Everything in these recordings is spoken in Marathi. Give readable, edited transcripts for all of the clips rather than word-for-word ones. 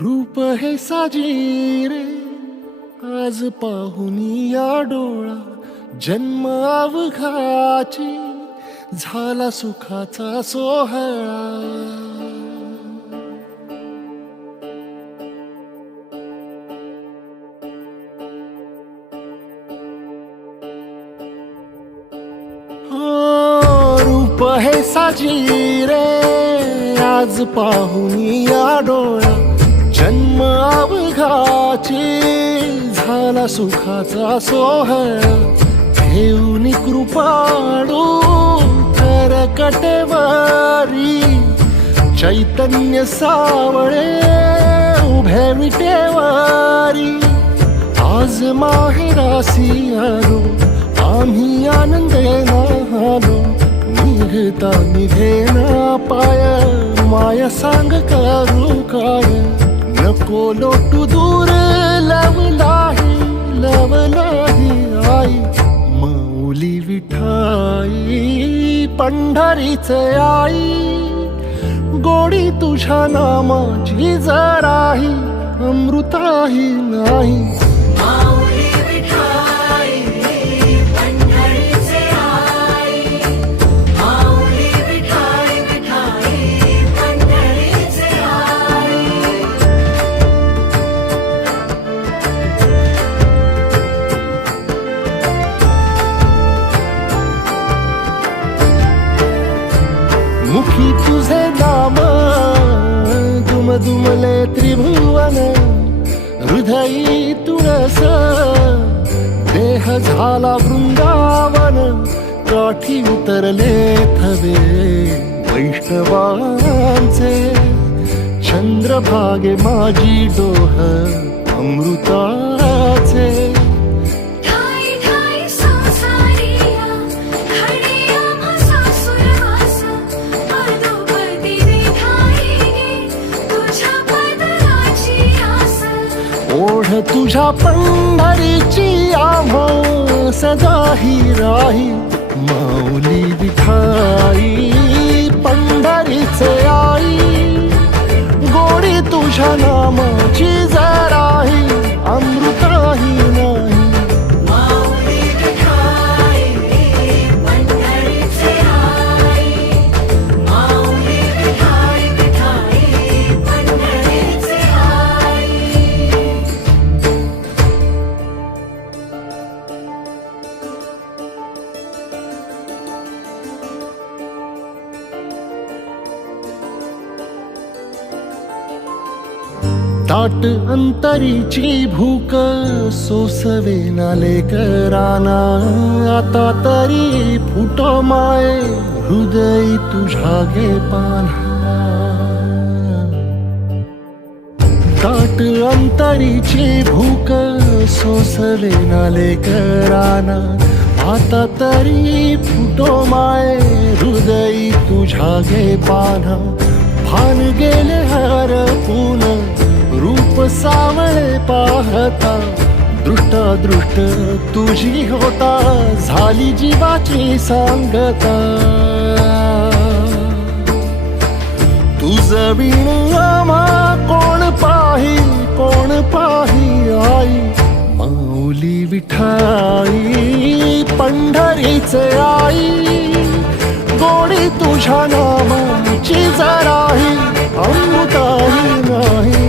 रूप हे साजिरे आज पाहुनी या डोळा जन्म अवघाची झाला सुखाचा सोहळा. रूप हे साजिरे आज पाहुनी या डोळा जन्म अवघाची झाला सुखाचा सोहळा. घेऊन कृपाळू करकटेवारी चैतन्य सावळे उभे विटेवारी. आज माहेरासी आलो आम्ही आनंदेना आलो निघता निघेना पाय माया सांग करू काय. नको लोटू दूर लवलाही आई माऊली विठाई पंढरीचे आई. गोडी तुझ्या नामाची जराही अमृताही नाही. मुखी तुझे नाम दुमदुमले त्रिभुवन हृदयी तुळस देह झाला वृंदावन. काठी उतरले थवे वैष्णवांचे चंद्रभागे माझी डोह अमृताचे. ओढ तुझ्या पंढरीची आम्हा सदाही राही माऊली विठाई पंढरीचे आई. गोडी तुझ्या नामाची जराही अमृताही नाही. ताट अंतरीची भूक सोसवे नाले कराना. आता तरी फुटो माये हृदय तुझ्या घे पान्हा. ताट अंतरीची भूक सोसवे नाले कराना. आता तरी फुटो माये हृदय तुझ्या घे पान्हा. भान गेले हरपून रूप सावळे पाहता दृष्ट तुझी होता झाली जीवाची सांगता. तुझ बिन आम्हा कोण पाही आई माऊली विठाई पंढरीचे आई. गोडी तुझ्या नामाची जराही अमृताही नाही.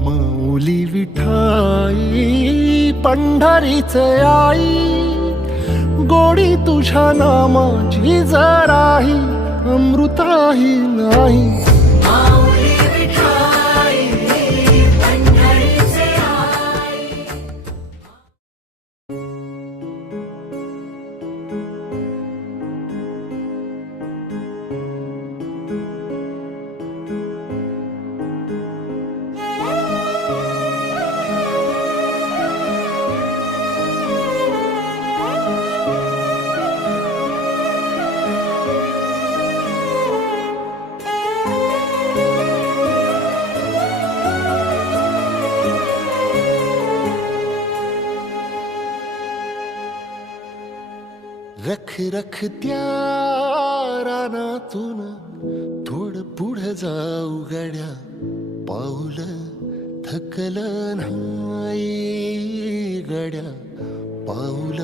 माऊली विठाई पंढरीचे आई. गोडी तुझ्या नामाची जराही अमृताही नाही. रख रख त्या रानातून थोडं पुढं जाऊ गड्या, पाऊल थकलं नाही गड्या, पाऊल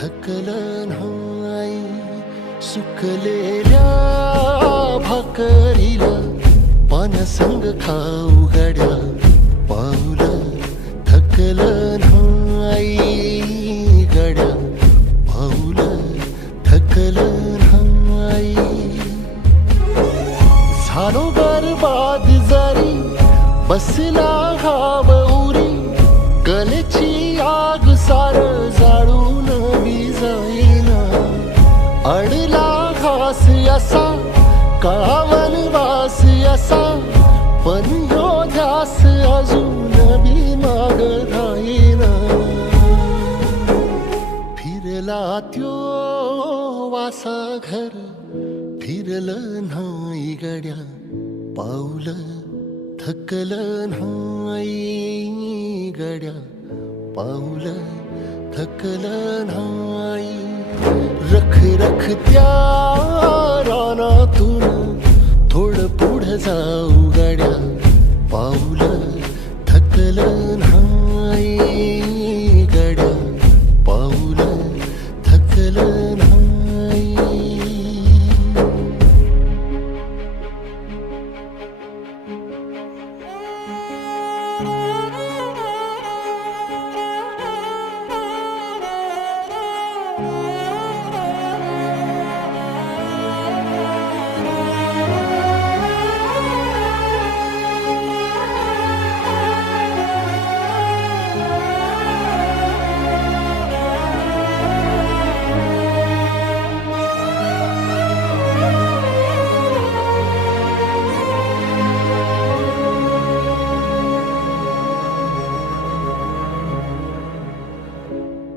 थकलं नाही. सुकलेल्या भाकरीला पानसंग खाऊ गड्या, पाऊल थकलं नाही गड्या, पाऊल थकलं नाही. झालो बरबाद जरी बसला घाव उरी, कलेची आग सार जाळून बी जाईना. अडला घास असा काळा वनवास असा, पण ह्यो ध्यास अजून बी माग राहीना. फिरला त्यो वासा घर फिरलं नाही गड्या, पाऊल थकलं नाही गड्या, पाऊल थकलं नाही. रख रख त्या रानातून थोडं पुढं जाऊ गड्या, पाऊल थकलं नाही गड्या, पाऊल थकलं नाही.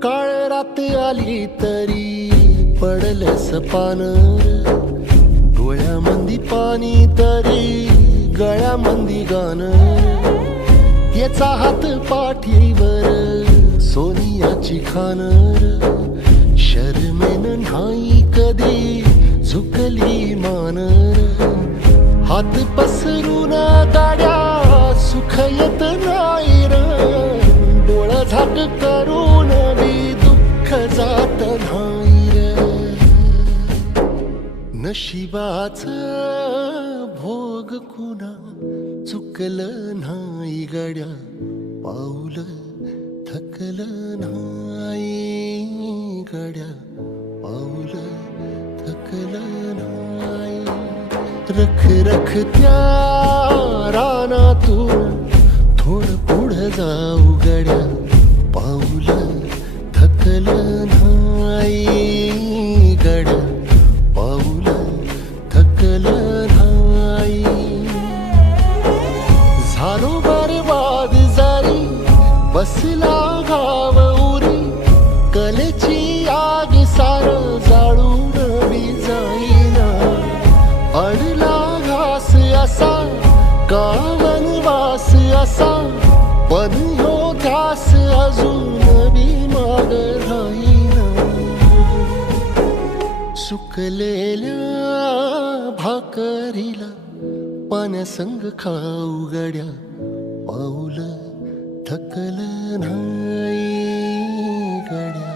काळ रात आली तरी पडलंस पानर, डोळ्यामंदी पाणी तरी गळ्यामंदी गाणं. याचा हात पाठीवर सोनियाची खानर, शर्मेन नाही कधी झुकली मानर. हात पसरून गाड्या सुख येत नाही र, डोळा झाक करून बी दुःख जात नाही र. नशिबाच भोग कुणा चुकलं नाही गड्या, पाऊल थकलं नाही गड्या, पाऊल थकलं नाही. रख रख त्या रानातून थोडं पुढं जाऊ गड्या, पाऊल थकलं नाही गड्या, पाऊल थकलं नाही. झालो बरबाद जरी बसला घाव उरी, कलेची आग सार जाळून बी जाईना. अडला घास असा का वनवास असा, पण ह्यो ध्यास अजून बी माग राहीना. सुकलेल्या भाकरीला पाण्यासंग खाऊ गड्या, पाऊल थकलं नाही गड्या.